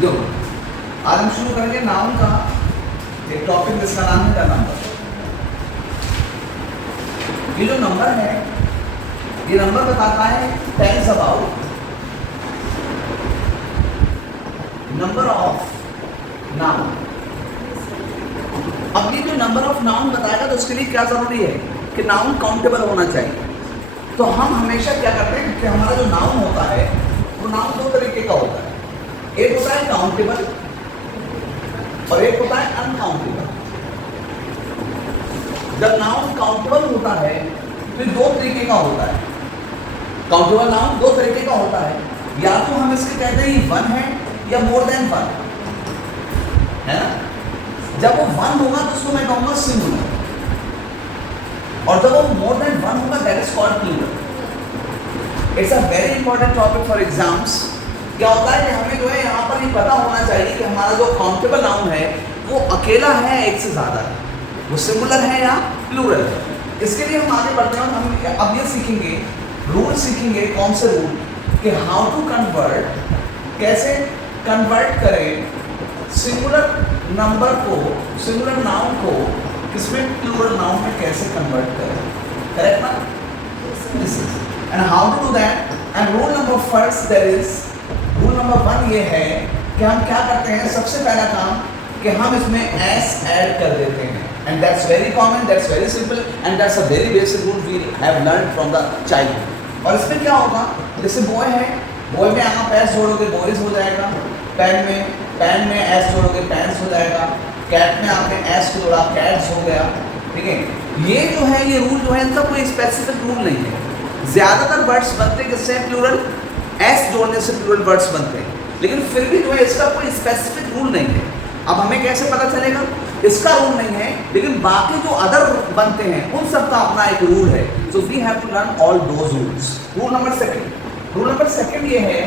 देखो आज हम शुरू करेंगे नाउन का एक टॉपिक जिसका नाम है द नंबर। ये जो नंबर है ये नंबर बताता है tells about number of noun. अब ये जो नंबर ऑफ नाउन बताएगा तो उसके लिए क्या जरूरी है कि नाउन काउंटेबल होना चाहिए। तो हम हमेशा क्या करते हैं कि हमारा जो नाउन होता है वो नाउन दो तरीके का होता है, एक होता है काउंटेबल और एक होता है अनकाउंटेबल। जब नाउन काउंटेबल होता है तो दो तरीके का होता है। काउंटेबल नाउन दो तरीके का होता है, या तो हम इसके कहते हैं वन है या मोर देन वन, है ना। जब वो वन होगा तो उसको मैं कहूंगा सिंगुलर, और जब वो मोर देन वन होगा that is called plural. It's a very important topic for exams. क्या होता है कि हमें जो है यहाँ पर ये पता होना चाहिए कि हमारा जो काउंटेबल नाउन है वो अकेला है एक से ज्यादा है, वो सिंगुलर है या प्लूरल है। इसके लिए हम आगे बढ़ते हैं, हम अब ये सीखेंगे, रूल सीखेंगे। कौन से रूल कि हाउ टू कन्वर्ट, कैसे कन्वर्ट करें सिंगुलर नंबर को, सिंगुलर नाउन को किसमें, प्लूरल नाउन में कैसे कन्वर्ट करें, करेक्ट ना। This is and how to do that. And rule number first there is, rule number one ये है कि हम क्या करते हैं, सबसे पहला काम कि हम इसमें एस ऐड कर देते हैं। And that's very common, that's very simple and that's a very basic rule we have learn from the childhood. और इसमें क्या होगा, जैसे बॉय है, बॉय में आप एस जोड़ोगे बॉयज हो जाएगा, पैन में एस जोड़ोगे पैंट्स हो जाएगा, कैट में आपने एस को जोड़ा कैट्स हो गया, ठीक है। ये जो है ये रूल जो है इनका कोई स्पेसिफिक रूल नहीं है। ज्यादातर वर्ड्स बनते किससे, प्लूरल, एस जोड़ने से प्लूरल वर्ड्स बनते हैं, लेकिन फिर भी जो है इसका कोई स्पेसिफिक रूल नहीं है। अब हमें कैसे पता चलेगा, इसका रूल नहीं है, लेकिन बाकी जो अदर बनते हैं उन सब का अपना एक रूल है। So we have to learn all those rules. Rule number second ये है,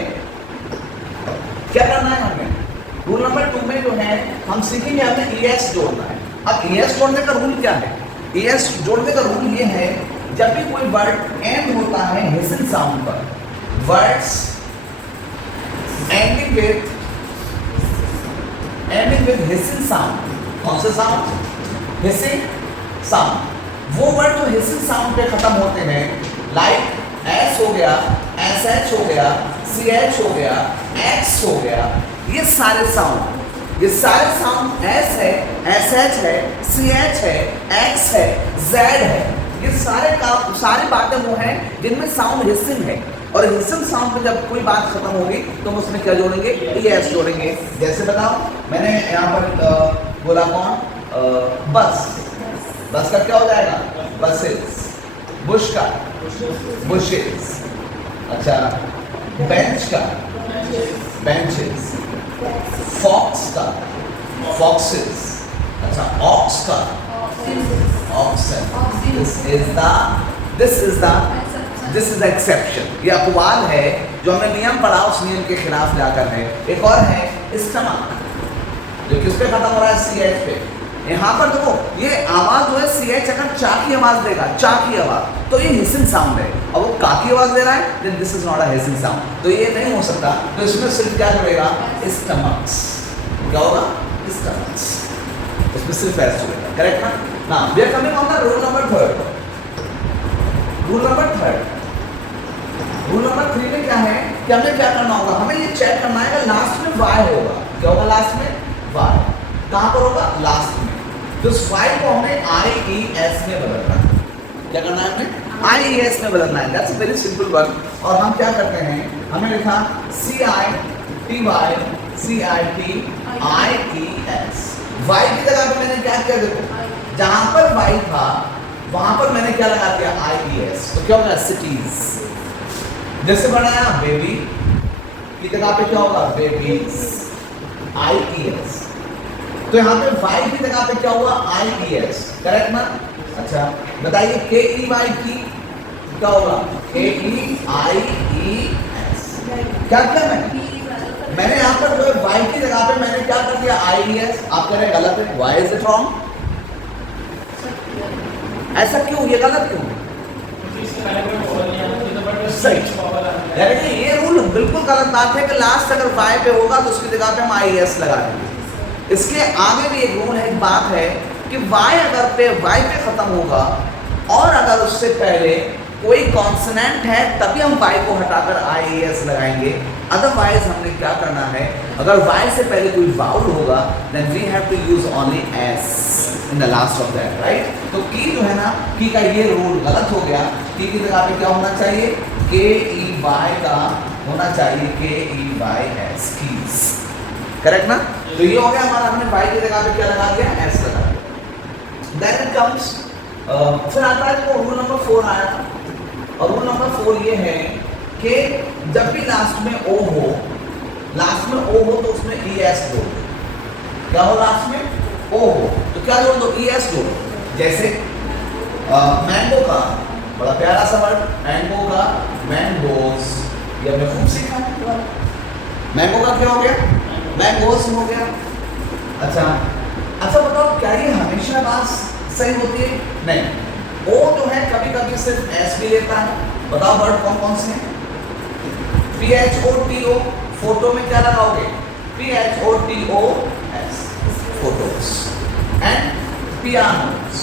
क्या करना है हमें, रूल नंबर 2 में जो है हम सीखेंगे हमें ES जोड़ना है। अब ES जोड़ने का रूल क्या है, ES जोड़ने का रूल ये है, जब भी कोई वर्ड एंड होता है हिसिंग साउंड पर, words ending with hissing sound, कौन से साउंड, हिसिंग साउंड, वो वर्ड जो हिसिंग साउंड पे खत्म होते हैं, लाइक एस हो गया, SH हो गया, CH हो गया, X हो गया, ये सारे साउंड एस है, SH है, CH है, X है, Z है, ये सारी बातें वो हैं जिनमें साउंड हिसिंग है। और हिसिंग साउंड में जब कोई बात खत्म होगी तो हम उसमें क्या जोड़ेंगे, ES जोड़ेंगे। जैसे बताओ, मैंने यहाँ पर बोला कौन, बस का क्या हो जाएगा, बसेस, बुश का बुशेस, अच्छा, बेंच का बेंचेस, फॉक्स का फॉक्सेस, अच्छा, ऑक्स का oxen. This is the exception. ये अपवाद है जो हमने नियम पढ़ा, उस नियम के खिलाफ जाकर है। एक और है स्टमक, जो किस पे खत्म हो रहा है, CH पे। यहाँ पर देखो ये आवाज जो है CH अगर चा की आवाज देगा, चा की आवाज, तो ये हिसिंग साउंड है, और वो का की आवाज दे रहा है, then this is not a hissing sound, तो ये नहीं हो सकता। तो इसमें सिर्फ क्या जुड़ेगा, स्टमक्स। क्या होगा, स्टमक्स, इसमें सिर्फ एस जुड़ेगा, करेक्ट ना। Now we are coming on the rule number 3। Rule number 3 में क्या है कि हमें क्या करना होगा, हमें ये चेक करना है कि लास्ट में Y होगा। क्या होगा लास्ट में, Y कहाँ पर होगा, लास्ट में। तो इस Y को हमें IES में बदलना है। क्या करना है, हमें IES में बदलना है। That's a very simple work. और हम क्या करते हैं, हमें लिखा CITY CITIES। Y की जगह पर मैंने क्या किया, देखो जहां पर Y था वहां पर मैंने क्या लगा दिया, IES। तो क्या होगा, सिटीज। जैसे बनाया बेबी की जगह पे क्या होगा, बेबीज, IES। तो यहाँ पे Y की जगह पे क्या हुआ, IES, करेक्ट ना। अच्छा बताइए KEY की क्या होगा, KEIES। क्या किया मैंने यहाँ पर जो Y की जगह पे मैंने क्या कर दिया, IES। आप कह रहे हैं गलत है, Why is it wrong? ऐसा क्यों, ये गलत क्यों, सही। यानी कि ये रूल बिल्कुल गलत बात है कि लास्ट अगर y पे होगा तो उसकी जगह पे हम IES लगा देंगे। इसके आगे भी एक रूल है, एक बात है कि y अगर पे y पे खत्म होगा और अगर उससे पहले कोई कॉन्सोनेंट है तभी हम y को हटाकर IES लगाएंगे। अदरवाइज हमने क्या करना है, अगर y से पहले कोई वाउल होगा then we have to use only s in the last of that, right. तो की जो है ना, की का ये रूल गलत हो गया। की की जगह पे क्या होना चाहिए, KEY का होना चाहिए KEYS, कीज, करेक्ट ना। तो ये हो गया हमारा, हमने y की जगह पे क्या लगा दिया, s लगा दिया। देन इट कम्स, फिर आता है तो रूल नंबर 4 आया था, और रूल नंबर 4 ये है कि जब भी लास्ट में O हो, लास्ट में O हो तो उसमें ES जोड़ दो। क्या हो, लास्ट में O हो तो क्या जोड़ दो, ES जोड़ दो। जैसे मैंगो का बड़ा प्यारा सा वर्ड, मैंगो का मैंगोस, ये हमने खूब सीखा है। मैंगो का क्या हो गया, मैंगोस हो गया। अच्छा बताओ, क्या ये हमेशा बात सही होती है? नहीं। O जो है कभी कभी सिर्फ S भी लेता है। बताओ वर्ड कौन कौन से हैं? PHOTO, फोटो में क्या लगाओगे, PHOTOS, फोटोस। एंड पियानोस,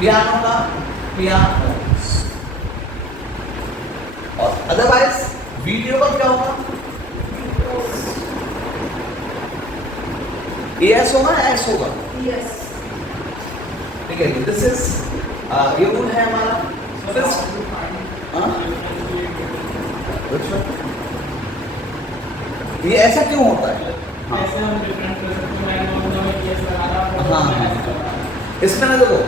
पियानो का पियानोस। और अदरवाइज वीडियो का क्या होगा, ES होगा, S होगा, ठीक है। दिस इज ये रूल है हमारा। ये ऐसा क्यों होता है? हाँ इसमें ना देखो,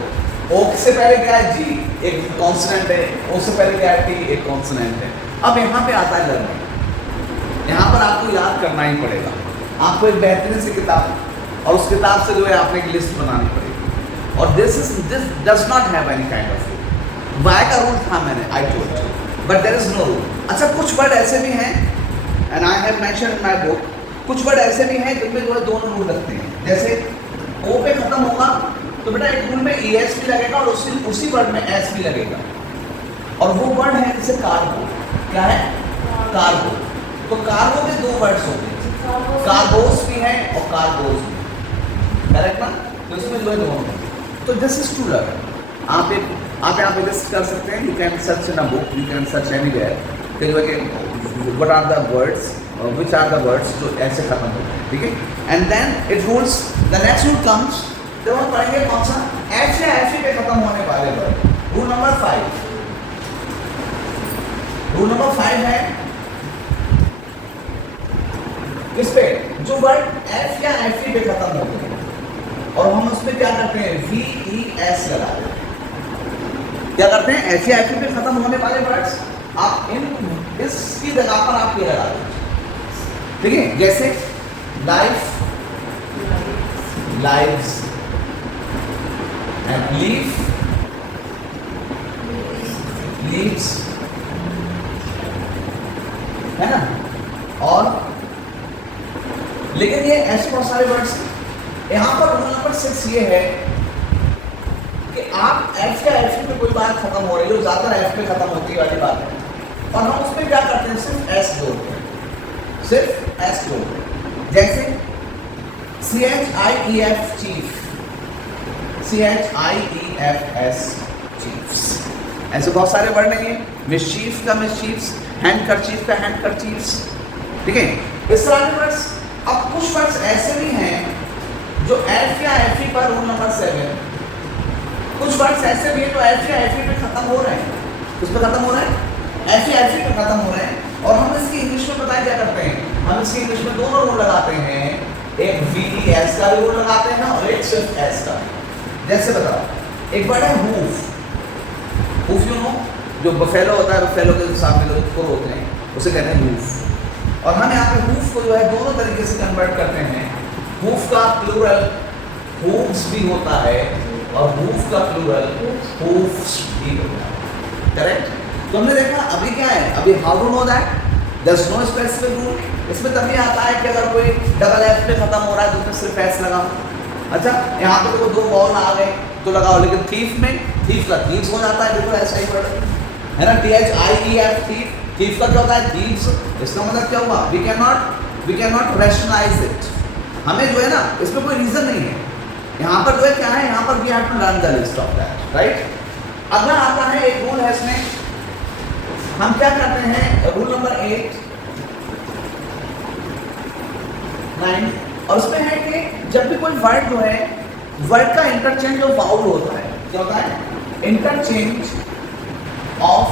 O से पहले क्या है, G एक कॉन्सोनेंट है, O से पहले क्या है, T एक कॉन्सोनेंट है। अब यहाँ पे आता है लर्निंग। यहाँ पर आपको याद करना ही पड़ेगा, आपको एक बेहतरीन सी किताब, और उस किताब से जो है आपने एक लिस्ट बनानी पड़ेगी। और this does not have any kind of rule. Y का रूल था मैंने, I told you, but there is no rule. अच्छा, कुछ वर्ड ऐसे भी हैं, and I have mentioned in my book, कुछ वर्ड ऐसे भी हैं जिनमें जो है दोनों रूल लगते हैं। जैसे O पे खत्म होगा तो बेटा एक रूल में ES भी लगेगा और उसी वर्ड में S भी लगेगा, और वो वर्ड है जैसे कार्गो। क्या है, कार्गो। तो कार्गो के दो वर्ड्स होते हैं, कार्गोस भी है और कार्गोस भी, करेक्ट ना। तो इसमें जो है दोनों। तो दिस इज टू लर्न। आप यहाँ पे दिस कर सकते हैं, you can search in a book, you can search anywhere, what are the words, which are the words जो ऐसे खत्म होते हैं, ठीक है। And then it rules, the next rule comes, जब हम पढ़ेंगे कौन सा, F या FE पे खत्म होने वाले word. Rule number 5, rule number 5 है किस पे, जो वर्ड F या FE पे खत्म होते हैं और हम उसमें क्या करते हैं, VES लगा देते हैं। क्या करते हैं, F या FE पे खत्म होने वाले वर्ड्स आप इसकी जगह पर आप ये लगा देते, ठीक है। जैसे life, lives, and leave, leaves, है ना। और लेकिन ये ऐसे बहुत सारे वर्ड्स, यहां पर रूल नंबर 6 ये है कि आप F या FE पे कोई बात खत्म हो रही है, ज्यादातर F पे खत्म होती वाली बात है, और हम उसमें क्या करते हैं, सिर्फ S जोड़ते हैं, सिर्फ S जोड़ते हैं। जैसे CHIEF, चीफ, CHIEFS, चीफ्स। ऐसे बहुत सारे वर्ड नहीं है। मिसचीफ का मिसचीफ्स, हैंडकरचीफ का हैंडकरचीफ्स, ठीक है। इस तरह के वर्ड्स। अब कुछ वर्ड्स ऐसे भी हैं जो F या FE पर, रूल नंबर 7, कुछ वर्ड्स ऐसे भी हैं जो F या FE पे खत्म हो रहे हैं। उस पर खत्म हो रहे हैं, F या FE पे खत्म हो रहे हैं, और हम इसकी इंग्लिश में बताए क्या करते हैं, हम इसकी इंग्लिश में दोनों रूल लगाते हैं, एक VES का रूल लगाते हैं और एक सिर्फ S का। जैसे बताओ, एक वर्ड है हूफ, हूफ यू नो, जो बफेलो होता है, बफेलो के सामने लोग खुर होते हैं, उसे कहते हैं हूफ। और हम यहाँ पे हूफ को जो है दोनों तरीके से कन्वर्ट करते हैं। हूफ का प्लूरल हूफ्स भी होता है और हूफ का प्लूरल हूफ्स भी होता है, करेक्ट। तो हमने देखा अभी क्या है, अभी how to know that, there is no specific rule. इसमें तभी आता है कि अगर कोई डबल F पे खत्म हो रहा है तो उसमें सिर्फ S लगाओ। अच्छा, यहाँ पे तो दो बॉल आ गए तो लगाओ, लेकिन थीफ में थीफ का थीफ हो जाता है, बिल्कुल ऐसा ही वर्ड है ना, THIEF, थीफ। थीफ का क्या होता है? थीव्स। इसका मतलब क्या हुआ? We can not rationalise it. हमें जो है ना इसमें कोई रीजन नहीं है। यहाँ पर जो है क्या है, यहाँ पर we have to learn the list of that, right. अगला आता है एक रूल है इसमें, हम क्या करते हैं, रूल नंबर 8 9, और उसमें है कि जब भी कोई वर्ड जो है, वर्ड का इंटरचेंज ऑफ वाउल होता है, क्या होता है? Interchange of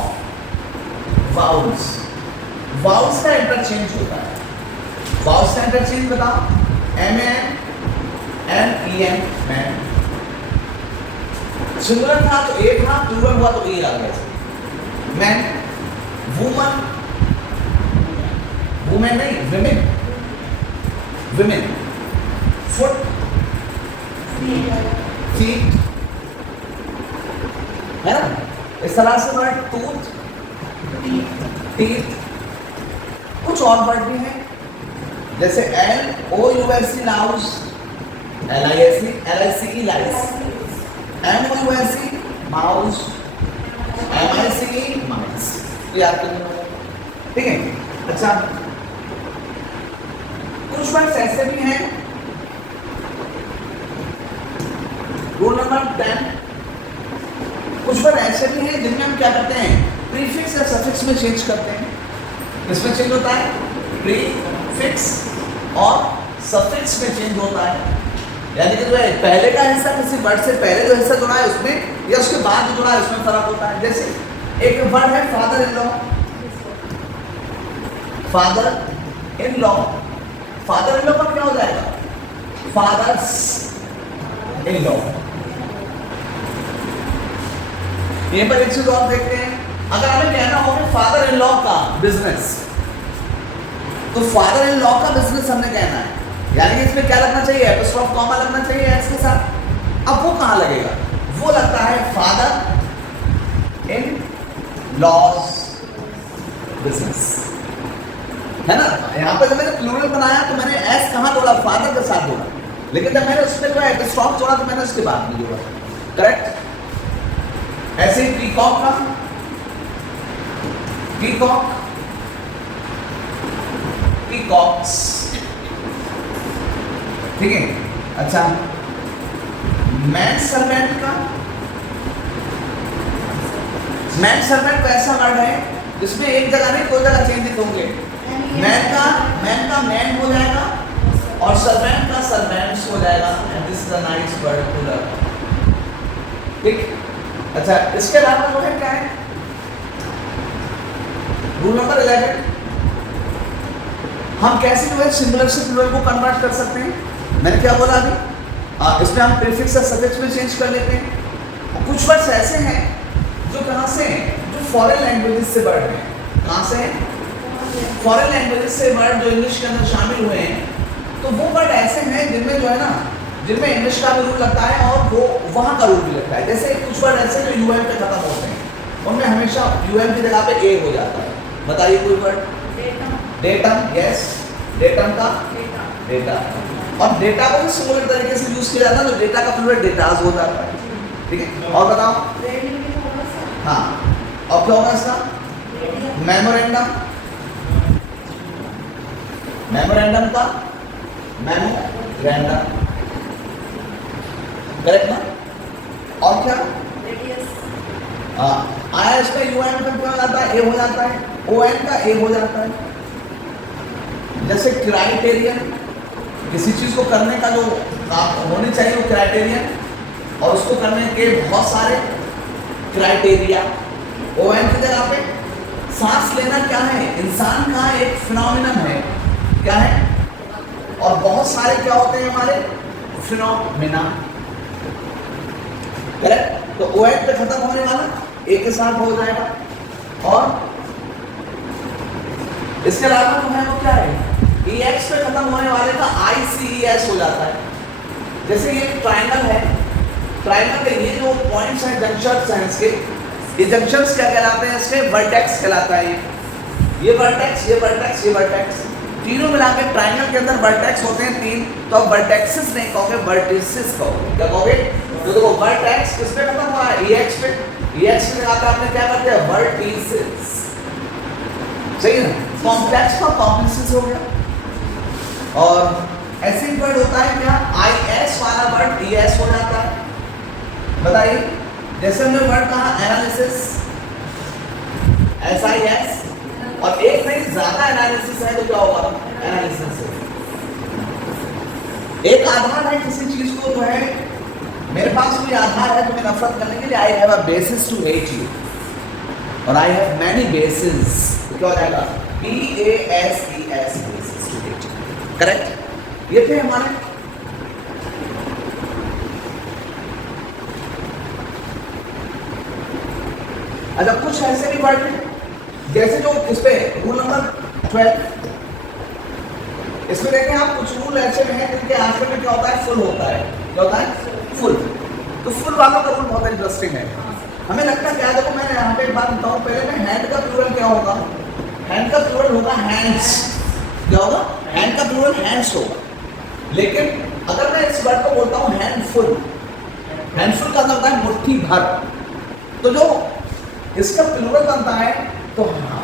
vowels. वाउल्स का इंटरचेंज होता है। वाउल्स का इंटरचेंज बताओ। M-A-N-N-E-N, man. सिंगुलर था तो ए था, प्लूरल हुआ तो ए आ गया। मैन, वुमन, वुमेन नहीं, विमेन, विमेन। फुट, फीट, है ना? इस तरह से वर्ड टूथ, टीथ। कुछ और वर्ड भी हैं जैसे L-O-U-S-E लाउस, L-I-C-E लाइस, M-O-U-S-E माउस, M-I-C-E माइस। तो याद करना होगा, ठीक है? अच्छा, कुछ वर्ड्स ऐसे भी हैं, रूल नंबर 10, कुछ वर्ड ऐसे भी हैं जिनमें हम क्या करते हैं, प्रीफिक्स या सफिक्स में चेंज करते हैं। किसमें चेंज होता है? प्रीफिक्स और सफिक्स में चेंज होता है। यानी कि जो है पहले का हिस्सा किसी वर्ड से पहले जो हिस्सा जुड़ा है उसमें, या उसके बाद जो जुड़ा है उसमें फर्क होता है। जैसे एक वर्ड है father in law, father in law, father in law का क्या हो जाएगा? Fathers in law. यहीं पर एक चीज और देखते हैं, अगर हमें कहना हो कि फादर इन लॉ का बिजनेस, तो फादर इन लॉ का बिजनेस हमने कहना है, यानी कि इसमें क्या लगना चाहिए? एपिस्ट्रॉफ कॉमा लगना चाहिए एस के साथ। अब वो कहाँ लगेगा? वो लगता है फादर इन लॉज बिजनेस, है ना? यहाँ पर जब मैंने प्लूरल बनाया तो मैंने एस कहाँ जोड़ा? फादर के साथ जोड़ा। लेकिन जब मैंने उसमें जो एपिस्ट्रॉफ जोड़ा तो मैंने उसके बाद में जोड़ा, करेक्ट? ऐसे ही पीकॉक का, पीकॉक, पीकॉक्स, ठीक है? अच्छा, मैन सर्वेंट का, मैन सर्वेंट ऐसा वर्ड है जिसमें एक जगह नहीं दो जगह चेंजेस होंगे। मैन का मैन हो जाएगा और सर्वेंट का सर्वेंट्स हो जाएगा। And this is a nice word to learn, ठीक? अच्छा, इसके अलावा जो है क्या है, रूल नंबर 11, हम कैसे जो है सिंगुलर से प्लूरल को कन्वर्ट कर सकते हैं। मैंने क्या बोला अभी? इसमें हम प्रीफिक्स और सफिक्स में चेंज कर लेते हैं। और कुछ वर्ड्स ऐसे हैं जो कहाँ से हैं? जो फॉरेन लैंग्वेजेस से वर्ड हैं। कहाँ से हैं? फॉरेन लैंग्वेजेस से वर्ड जो इंग्लिश के अंदर शामिल हुए हैं। तो वो वर्ड ऐसे हैं जिनमें जो है ना, जिनमें इंग्लिश का भी रूल लगता है और वो वहाँ का रूल भी लगता है। जैसे कुछ वर्ड ऐसे जो यूएम पे खत्म होते हैं, उनमें हमेशा यूएम की जगह पे ए हो जाता है। बताइए कोई वर्ड? डेटम, यस, डेटम का डेटा। और डेटा को भी सिंगुलर तरीके से यूज किया जाता है, तो डेटा का प्लूरल डेटाज हो जाता है, ठीक है? और बताओ, हाँ, और क्या होगा इसका? मेमोरेंडम, मेमोरेंडम का मेमोरेंडम, करेक्ट ना? और क्या? आया इसका यूएन का क्या हो जाता है? ए हो जाता है। ओएन का ए हो जाता है। जैसे क्राइटेरियन, किसी चीज को करने का जो होनी चाहिए वो क्राइटेरियन, और उसको करने के बहुत सारे क्राइटेरिया। ओएन की जगह पे सांस लेना क्या है? इंसान का एक फिनोमिनन है, क्या है? और बहुत सारे क्या होते हैं हमारे? Phenomena, correct? तो ओएन पे खत्म होने वाला ए के साथ हो जाएगा। और इसके अलावा तो है वो क्या है? EX पे खत्म होने वाले का ICES हो जाता है। जैसे ये ट्रायंगल है, ट्रायंगल के ये जो पॉइंट्स हैं, जंक्शंस हैं इसके, ये जंक्शंस क्या कहलाते हैं? इसके वर्टेक्स कहलाता है। ये वर्टेक्स, ये वर्टेक्स, ये वर्टेक्स, तीनों मिला के ट्रायंगल के अंदर वर्टेक्स होते हैं 3। तो अब वर्टेक्सेस नहीं कहोगे, वर्टिसेस कहोगे। क्या कहोगे? तो देखो वर्टेक्स किस पे खत्म हुआ है? EX पे। EX की जगह पे आपने क्या कर दिया? वर्टिसेस। सही है ना, कॉम्प्लेक्स का कॉम्प्लेक्सेस हो गया। और ऐसे वर्ड होता है क्या, IS वाला वर्ड ES हो जाता है। बताइए, जैसे हमने वर्ड कहा एनालिसिस, SIS, और एक नहीं ज्यादा एनालिसिस है तो क्या होगा, एनालिसिस। एक आधार है किसी चीज को, जो है मेरे पास कोई आधार है तुम्हें नफरत करने के लिए, I have a basis to hate you, और आई हैव मैनी बेसिस, क्या हो जाएगा, BASES, basis to hate you. Correct, ये थे हमारे। अच्छा, कुछ ऐसे भी वर्ड हैं जैसे जो इस पे रूल नंबर 12, इसमें देखें आप, कुछ रूल ऐसे हैं जिनके आंसर में क्या होता है, फुल होता है। क्या होता है, फुल। तो फुल वालों का रूल बहुत इंटरेस्टिंग है, हमें लगता है क्या, देखो मैं यहाँ पे एक बात बताऊँ पहले, मैं हैंड का प्लूरल क्या होगा, हैंड का प्लूरल होगा हैंड्स। क्या होगा, हैंड का प्लूरल हैंड्स होगा। लेकिन अगर मैं इस वर्ड को बोलता हूँ हैंडफुल, हैंडफुल का मतलब होता है मुट्ठी भर, तो जो इसका प्लूरल बनता है, तो हाँ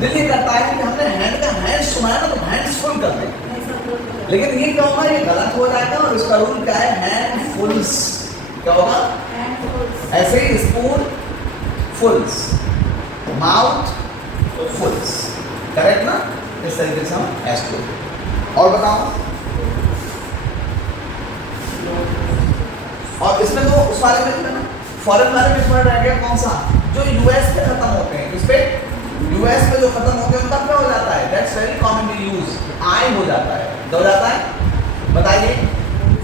दिल ये करता है कि हमने हैंड का हैंड सुना है ना, तो हैंड्स फुल कर दें। लेकिन ये क्या होगा, ये गलत हो जाएगा, और इसका रूल क्या है, हैंडफुल्स। क्या होगा, ऐसे ही स्पून फुल्स, माउथ फुल्स। करेक्ट ना, इस तरीके से हम ऐसे। और बताओ, और इसमें तो उस वाले में ना, फॉरेन वाले में वर्ड रह गया कौन सा, जो यूएस पे खत्म होते हैं। इस पे यूएस पे जो खत्म होते हैं उनका क्या हो जाता है, दैट्स वेरी कॉमनली यूज, आई हो जाता है। क्या हो जाता है, बताइए।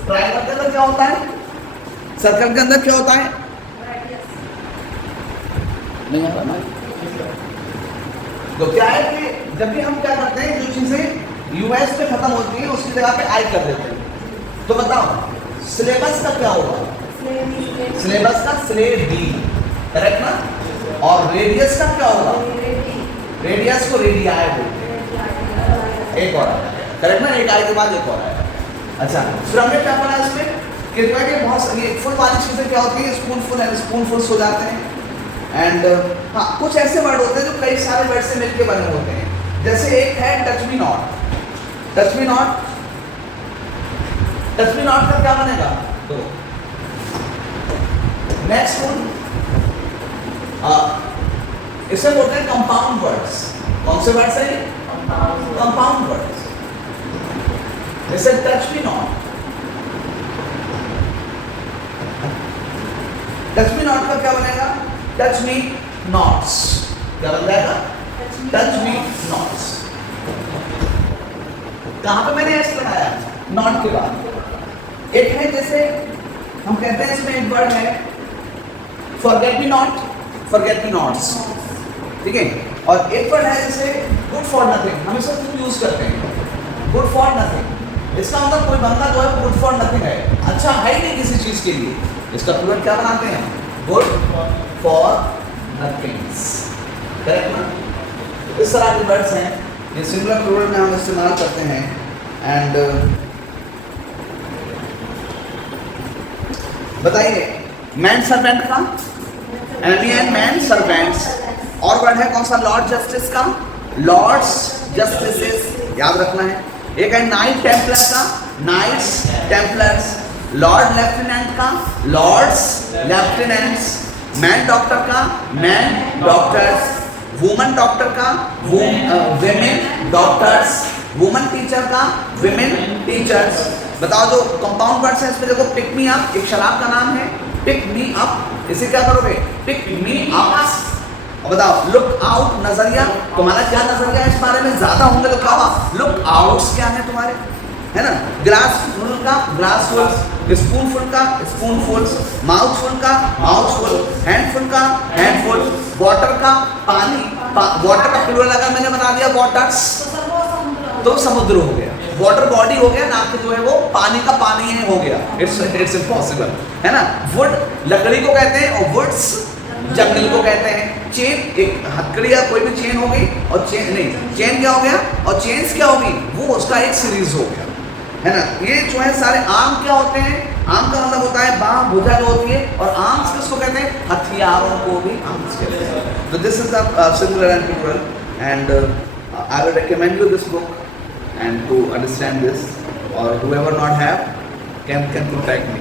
ट्रायंगल के अंदर क्या होता है, सर्कल के अंदर क्या होता है, नहीं आ रहा। तो क्या है कि जब भी हम क्या करते हैं, जो चीजें यूएस पे खत्म होती है उसकी जगह पे आई कर देते हैं। तो बताओ सिलेबस का क्या होगा, सिलेबस का स्लेबी, करेक्ट ना। और रेडियस का क्या होगा, रेडियस को रेडियाई बोलते हैं। एक और करेक्ट ना, एक आई के बाद एक और आया। अच्छा, फिर हमने क्या पढ़ा इसमें कि बहुत सारी फुल वाली चीजें क्या होती है, स्पूनफुल एंड स्पूनफुल्स हो जाते हैं। एंड हाँ, कुछ ऐसे वर्ड होते हैं जो कई सारे वर्ड से मिलके बने होते हैं। जैसे एक है touch me not, touch me not, touch me not का क्या बनेगा, तो नेक्स्ट वन इसे बोलते हैं कंपाउंड वर्ड्स। कौन से वर्ड्स हैं, कंपाउंड वर्ड्स। जैसे touch me not, touch me not का क्या बनेगा, टच मी नॉट्स। क्या बन जाएगा, टच मी नॉट्स। कहां पे मैंने एस लगाया, नॉट के बाद। एक है जैसे हम कहते हैं, इसमें एक वर्ड है forget me not, forget me nots, ठीक है। और एक वर्ड है जैसे गुड फॉर नथिंग, हम इसे खूब यूज करते हैं, गुड फॉर नथिंग। इसका मतलब कोई बंदा जो है गुड फॉर नथिंग है, अच्छा है ही नहीं किसी चीज के लिए। इसका प्लूरल क्या बनाते हैं, गुड फॉर नथिंग्स। करेक्ट ना। इस तरह के वर्ड्स हैं, ये सिंगुलर प्लूरल में हम इस्तेमाल करते हैं। एंड बताइए, मैन सर्वेंट का, एंड मैन सर्वेंट्स। और वर्ड है कौन सा, लॉर्ड जस्टिस का, लॉर्ड्स जस्टिसेस, याद रखना है। एक है नाइट टेम्पलर का, नाइट्स टेम्पलर्स। लॉर्ड लेफ्टिनेंट का, लॉर्ड्स लेफ्टिनेंट्स। मैन डॉक्टर का, मैन डॉक्टर्स। वुमन डॉक्टर का, वुमेन डॉक्टर्स। वुमन टीचर का, विमेन टीचर्स। बताओ जो कंपाउंड वर्ड्स हैं इसमें देखो, पिक मी अप एक शराब का नाम है, पिक मी अप, इसे क्या करोगे, पिक मी अप। बताओ लुक आउट, नजरिया, तुम्हारा क्या नजरिया है इस बारे में, ज्यादा होंगे तो क्या होगा, लुक आउट्स क्या है तुम्हारे, है ना। ग्लास फुल का, ग्लास फुल। स्पून फुल का, स्पून फुल्स। माउथ फुल का, माउथ फुल। हैंड फुल का, हैंड फुल। वाटर का, पानी, वाटर का प्लूरल अगर मैंने बना दिया वाटर्स, तो समुद्र हो गया। वाटर बॉडी हो गया, ना कि जो है वो पानी का पानी है हो गया, इट्स इम्पॉसिबल, है ना। वुड लकड़ी को कहते हैं, और वुड्स जंगल को कहते हैं। चेन, एक हथकड़ी या कोई भी चेन हो गई, और चेन नहीं, चेन क्या हो गया, और चेन्स क्या होगी, वो उसका एक सीरीज हो गया, है ना। ये जो है सारे आर्म क्या होते हैं, आर्म का मतलब होता है बाह, भुजा जो होती है, और आर्म्स किसको कहते हैं, हथियारों को भी आर्म्स कहते हैं। तो this is the singular and plural. and I will recommend you this book and to understand this, or whoever not have can contact me.